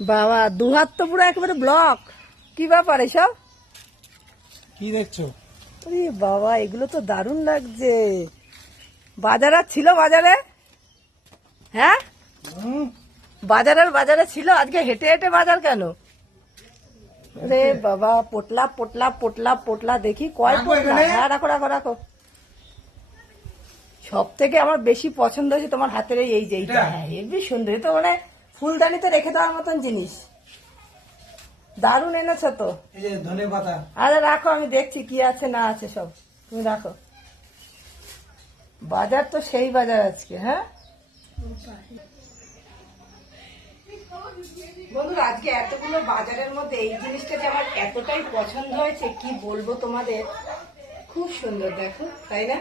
বাবা দু হাত তো পুরো একেবারে ব্লক কি ব্যাপার এসব? কি দেখছ? আরে বাবা এগুলো তো দারুণ লাগছে। বাজার আর ছিল বাজারে? হ্যাঁ? হুম, বাজারের বাজারে ছিল? আজকে হেঁটে হেঁটে বাজার কেন? রে বাবা পোটলা পোটলা পোটলা পোটলা দেখি কয় পোটলা? হ্যাঁ রাখো রাখো রাখো। সব থেকে আমার বেশি পছন্দ হয়েছে তোমার হাতের এই যে এইটা? হ্যাঁ হেবি সুন্দর তো মানে। ফুলদানিতে রেখে দেওয়ার মতন জিনিস। দারুণ এনেছো তো। ধনে পাতা। আরে রাখো আমি দেখছি কি আছে না আছে সব। তুমি রাখো। বাজার তো সেই বাজার আজকে হ্যাঁ? বন্ধুরা আজকে এতগুলো বাজারের মধ্যে এই জিনিসটা যে আমার এতটাই পছন্দ হয়েছে কি বলব তোমাদের? খুব সুন্দর দেখো তাই না?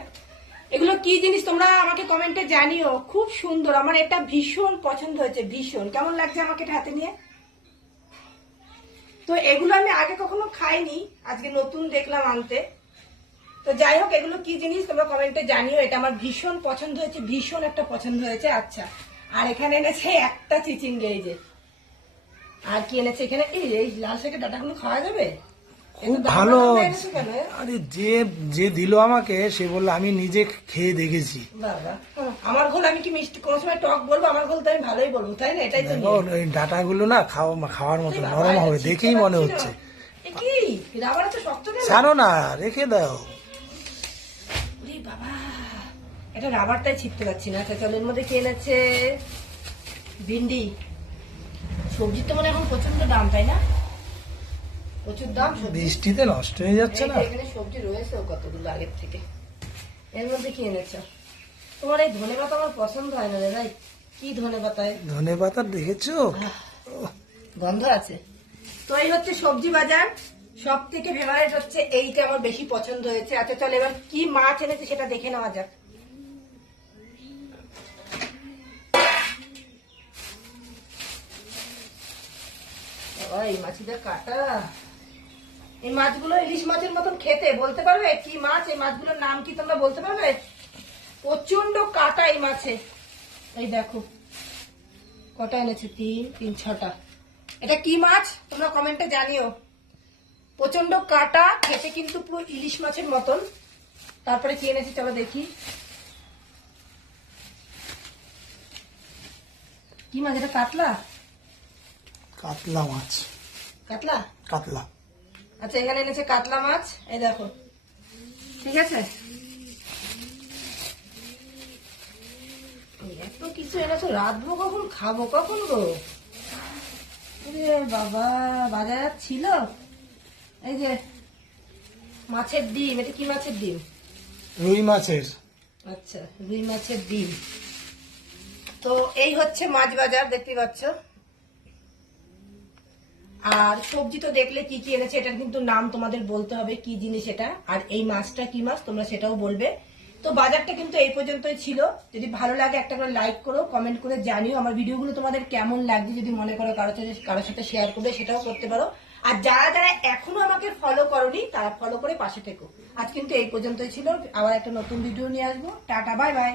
এগুলো কি জিনিস তোমরা কমেন্টে জানিও খুব সুন্দর। আমার এটা ভীষণ পছন্দ হয়েছে ভীষণ। কেমন লাগছে আমাকে এটা হাতে নিয়ে? তো এগুলো আমি আগে কখনো খাইনি আজকে নতুন দেখলাম আনতে। তো যাই হোক এগুলো কি জিনিস তোমরা কমেন্টে জানিও এটা আমার ভীষণ পছন্দ হয়েছে ভীষণ একটা পছন্দ হয়েছে আচ্ছা। আর এখানে এনেছে একটা চিচিঙ্গে এই যে। আর কি এনেছে এখানে? এই যে এই লাল শাকের ডাটাগুলো খাওয়া যাবে? খুব ভালো? আরে যে যে দিল আমাকে সে বলল আমি নিজে খেয়ে দেখেছি। বাবা। আমার ঘোল আমি কি মিষ্টি কোনো সময় টক বলব আমার ঘোল তো আমি ভালোই বলব তাই না? এটাই তো। ওই ডাটাগুলো না খাওয়া খাওয়ার মতো নরম হবে দেখেই মনে হচ্ছে। কি? রাবার তো শক্ত কেন? জানো না রেখে দাও। ওরে বাবা এটা রাবারটাই ছিটতে পারছি না আচ্ছা চলো এর মধ্যে কি এনেছে ভিন্ডি। সবজির তো মানে এখন প্রচণ্ড দাম তাই না? প্রচুর দাম বৃষ্টিতে নষ্ট হয়ে যাচ্ছে না? এখানে সবজি রয়েছে কতগুলো আগের থেকে। এর মধ্যে কি এনেছো তোমার এই ধনে পাতা আমার পছন্দ হয় না রে ভাই। কি ধনে পাতায় ধনে পাতা দেখেছ গন্ধ আছে। তো এই হচ্ছে সবজি বাজার। সব থেকে ফেভারিট হচ্ছে এইটা আমার বেশি পছন্দ হয়েছে। আচ্ছা চল এবার কি মাছ এনেছে সেটা দেখে নেওয়া যাক। এই মাছিটা কাটা। এই মাছগুলো ইলিশ মাছের মতন খেতে বলতে পারবে? কি মাছ? এই মাছগুলোর নাম কি তোমরা বলতে পারবে? প্রচণ্ড কাটা এই মাছে। এই দেখো কটা এনেছে? তিন তিন ছটা। এটা কি মাছ? তোমরা কমেন্টে জানিও। প্রচণ্ড কাটা খেতে কিন্তু পুরো ইলিশ মাছের মতন। তারপরে কি এনেছে চলো দেখি। কি মাছ এটা কাতলা? কাতলা মাছ। কাতলা? কাতলা। আচ্ছা এখানে এনেছে কাতলা মাছ। এই দেখো। ঠিক আছে এই এনেছো রাঁধবো কখন? খাব কখন গো? বাবা বাজার ছিল। এই যে মাছের ডিম এটা কি মাছের ডিম? রুই মাছের। আচ্ছা রুই মাছের ডিম। তো এই হচ্ছে মাছ বাজার দেখতে পাচ্ছ? আর সবজি তো দেখলে কি কি এনেছে এটার কিন্তু নাম তোমাদের বলতে হবে কি জিনিস এটা? আর এই মাছটা কি মাছ? তোমরা সেটাও বলবে। তো বাজারটা কিন্তু এই পর্যন্তই ছিল। যদি ভালো লাগে একটা করে লাইক করো কমেন্ট করে জানিও আমার ভিডিওগুলো তোমাদের কেমন লাগছে, যদি মনে করো কারও সাথে কারোর সাথে শেয়ার করবে, সেটাও করতে পারো। আর যারা যারা এখনও আমাকে ফলো করনি, তারা ফলো করে পাশে থেকো। আজ কিন্তু এই পর্যন্তই ছিল। আবার একটা নতুন ভিডিও নিয়ে আসব। Tata bye bye